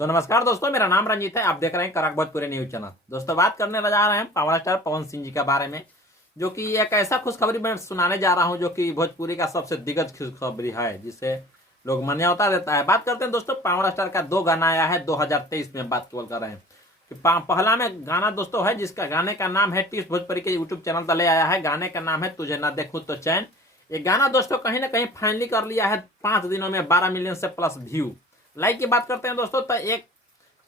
तो नमस्कार दोस्तों, मेरा नाम रंजीत है। आप देख रहे हैं कराक भोजपुरी न्यूज चैनल। दोस्तों, बात करने जा रहे हैं पावर स्टार पवन सिंह जी के बारे में, जो कि एक ऐसा खुशखबरी मैं सुनाने जा रहा हूं जो कि भोजपुरी का सबसे दिग्गज खुशखबरी है, जिसे लोग मान्यता देता है। बात करते हैं दोस्तों, पावर स्टार का 2 गाना आया है 2023 में। बात केवल कर रहे हैं कि पहला में गाना दोस्तों है, जिसका गाने का नाम है टिप्स भोजपुरी के यूट्यूब चैनल तले आया है। गाने का नाम है तुझे ना देखूं तो चैन। ये गाना दोस्तों कहीं ना कहीं फाइनली कर लिया है 5 दिनों में 12 मिलियन से प्लस व्यू। लाइक की बात करते हैं दोस्तों, तो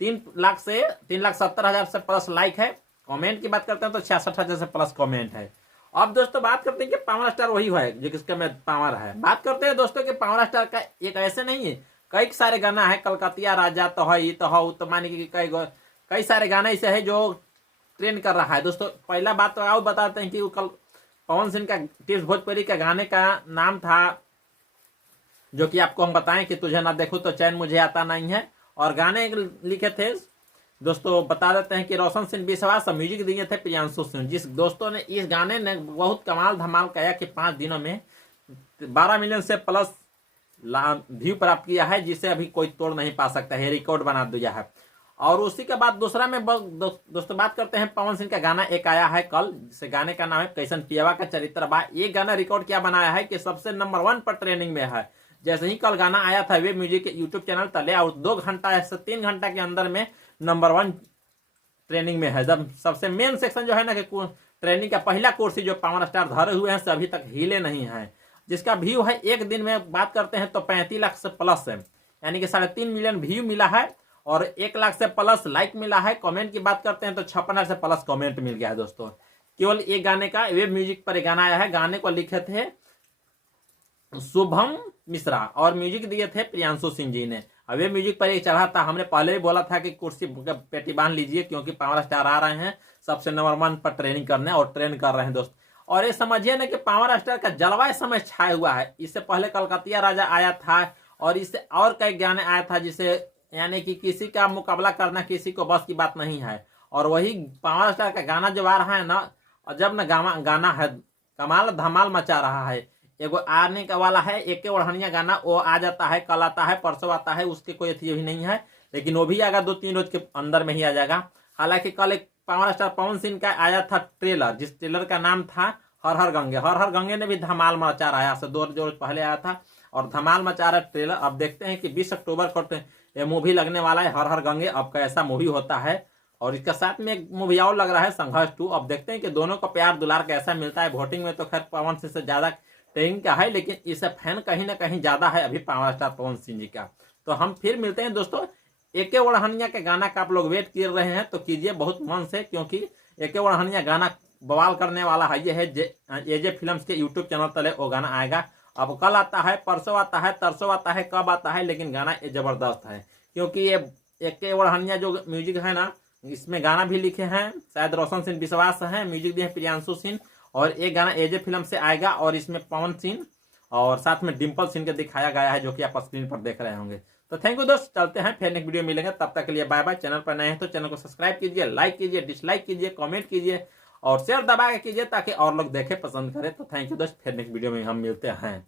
3,70,000 से प्लस लाइक है। कमेंट की बात करते हैं तो 66,000 से प्लस कमेंट है। अब दोस्तों बात करते हैं कि पावर स्टार वही है जो किसके में पावर है। बात करते हैं दोस्तों कि पावर स्टार का एक ऐसे नहीं है, कई सारे गाना है। कलकतिया राजा तो है, तो हो तो मान की कई सारे गाने ऐसे है जो ट्रेंड कर रहा है। दोस्तों पहला बात तो आओ बताते हैं कि कल पवन सिंह का टिप्स भोजपुरी का गाने का नाम था, जो कि आपको हम बताएं कि तुझे ना देखूं तो चैन मुझे आता नहीं है। और गाने लिखे थे दोस्तों, बता देते हैं कि रोशन सिंह विश्वास और म्यूजिक दिए थे प्रियांशु सिंह। जिस दोस्तों ने इस गाने ने बहुत कमाल धमाल किया कि 5 दिनों में 12 मिलियन से प्लस व्यू प्राप्त किया है, जिसे अभी कोई तोड़ नहीं पा सकता है, रिकॉर्ड बना दिया है। और उसी के बाद दूसरा में दोस्तों बात करते हैं पवन सिंह का गाना एक आया है कल, जिसे गाने का नाम है कैसन पियावा का चरित्र बा। ये गाना रिकॉर्ड क्या बनाया है कि सबसे नंबर 1 पर ट्रेंडिंग में है। जैसे ही कल गाना आया था वे म्यूजिक के यूट्यूब चैनल तले, और 2 घंटा से 3 घंटा के अंदर में नंबर 1 ट्रेनिंग में है। जब सबसे मेन सेक्शन जो है ना कि ट्रेनिंग का पहला कुर्सी जो पावर स्टार धरे हुए हैं, अभी तक हिले नहीं है, जिसका व्यू है एक दिन में बात करते हैं तो 35 लाख से प्लस है, यानी कि 3.5 मिलियन व्यू मिला है और 1 लाख से प्लस लाइक मिला है। कमेंट की बात करते हैं तो 56 से प्लस कमेंट मिल गया है। दोस्तों केवल एक गाने का वेब म्यूजिक पर गाना आया है। गाने को लिखे थे शुभम मिश्रा और म्यूजिक दिए थे प्रियांशु सिंह जी ने। अब ये म्यूजिक पर एक चढ़ा था, हमने पहले भी बोला था कि कुर्सी पेटी बांध लीजिए, क्योंकि पावर स्टार आ रहे हैं सबसे नंबर 1 पर ट्रेनिंग करने और ट्रेन कर रहे हैं दोस्त। और ये समझिए ना कि पावर स्टार का जलवा इस समय छाया हुआ है। इससे पहले कलकतिया राजा आया था और इससे और कई गाने आया था, जिसे यानी कि किसी का मुकाबला करना किसी को बस की बात नहीं है। और वही पावर स्टार का गाना जब आ रहा है ना, और जब ना गाना है कमाल धमाल मचा रहा है। एगो आने का वाला है एके ओढ़निया गाना, वो आ जाता है, कल आता है, परसों आता है, उसके कोई अथी भी नहीं है, लेकिन वो भी आएगा 2-3 रोज के अंदर में ही आ जाएगा। हालांकि कल एक पावर स्टार पवन सिंह का आया था ट्रेलर, जिस ट्रेलर का नाम था हर हर गंगे। हर हर गंगे ने भी धमाल मचा रहा है, से 2 रोज पहले आया था और धमाल मचा रहा है ट्रेलर। अब देखते हैं कि 20 अक्टूबर को ये मूवी लगने वाला है हर हर गंगे। अब कैसा मूवी होता है, और इसके साथ में एक मूवी और लग रहा है संघर्ष 2। अब देखते हैं कि दोनों का प्यार दुलार कैसा मिलता है। वोटिंग में तो खैर पवन सिंह से ज्यादा ट्रेनिंग का है, लेकिन इसे फैन कहीं ना कहीं ज्यादा है अभी पावर स्टार पवन सिंह जी का। तो हम फिर मिलते हैं दोस्तों। एके ओढ़निया के गाना का आप लोग वेट कर रहे हैं तो कीजिए बहुत मन से, क्योंकि एके ओढ़निया गाना बवाल करने वाला है। ये है एजे फिल्म्स के यूट्यूब चैनल तले वो गाना आएगा। अब कल आता है, परसों आता है, तरसों आता है, कब आता है, लेकिन गाना जबरदस्त है। क्योंकि ये एके ओढ़निया जो म्यूजिक है ना, इसमें गाना भी लिखे हैं शायद रोशन सिंह विश्वास है, म्यूजिक दिए प्रियांशु सिंह। और एक गाना एजे फिल्म से आएगा और इसमें पवन सिंह और साथ में डिम्पल सिंह के दिखाया गया है, जो कि आप स्क्रीन पर देख रहे होंगे। तो थैंक यू दोस्त, चलते हैं फिर नेक्स्ट वीडियो मिलेंगे। तब तक के लिए बाय बाय। चैनल पर नए हैं तो चैनल को सब्सक्राइब कीजिए, लाइक कीजिए, डिसलाइक कीजिए, कमेंट कीजिए और शेयर दबा के कीजिए, ताकि और लोग देखे पसंद करें। तो थैंक यू दोस्त, फिर नेक्स्ट वीडियो में हम मिलते हैं।